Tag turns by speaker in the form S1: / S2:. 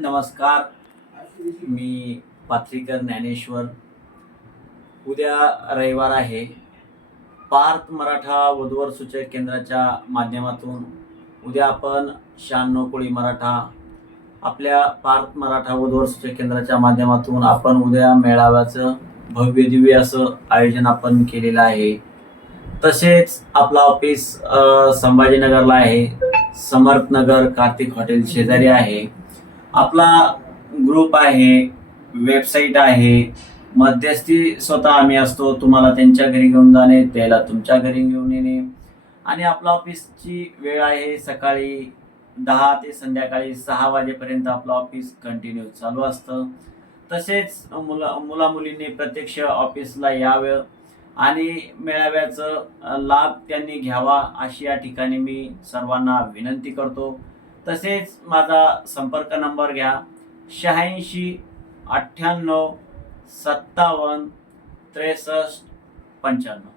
S1: नमस्कार. मी पात्रीकर ज्ञानेश्वर. उद्या रविवार आहे. पार्थ मराठा वधूवर सूचक केंद्राच्या माध्यमातून उद्या आपण शहाण्णव कोळी मराठा आपल्या पार्थ मराठा वधूवर सूचक केंद्राच्या माध्यमातून आपण उद्या मेळाव्याचं भव्य दिव्य असं आयोजन आपण केलेलं आहे. तसेच आपलं ऑफिस संभाजीनगरला आहे. समर्थनगर कार्तिक हॉटेल शेजारी आहे. आपला ग्रुप आहे वेबसाईट आहे मध्यस्थी स्वतः आम्ही असतो तुम्हाला त्यांच्या घरी घेऊन जाणे त्याला तुमच्या घरी घेऊन येणे. आणि आपला ऑफिसची वेळ आहे सकाळी दहा ते संध्याकाळी सहा वाजेपर्यंत आपलं ऑफिस कंटिन्यू चालू असतं. तसेच मुला मुला मुलींनी प्रत्यक्ष ऑफिसला यावं आणि मेळाव्याचं लाभ त्यांनी घ्यावा अशी या ठिकाणी मी सर्वांना विनंती करतो. तसेच माझा संपर्क नंबर घ्या. शहाऐंशी अठ्ठ्याण्णव सत्तावन्न त्रेसष्ट पंच्याण्णव.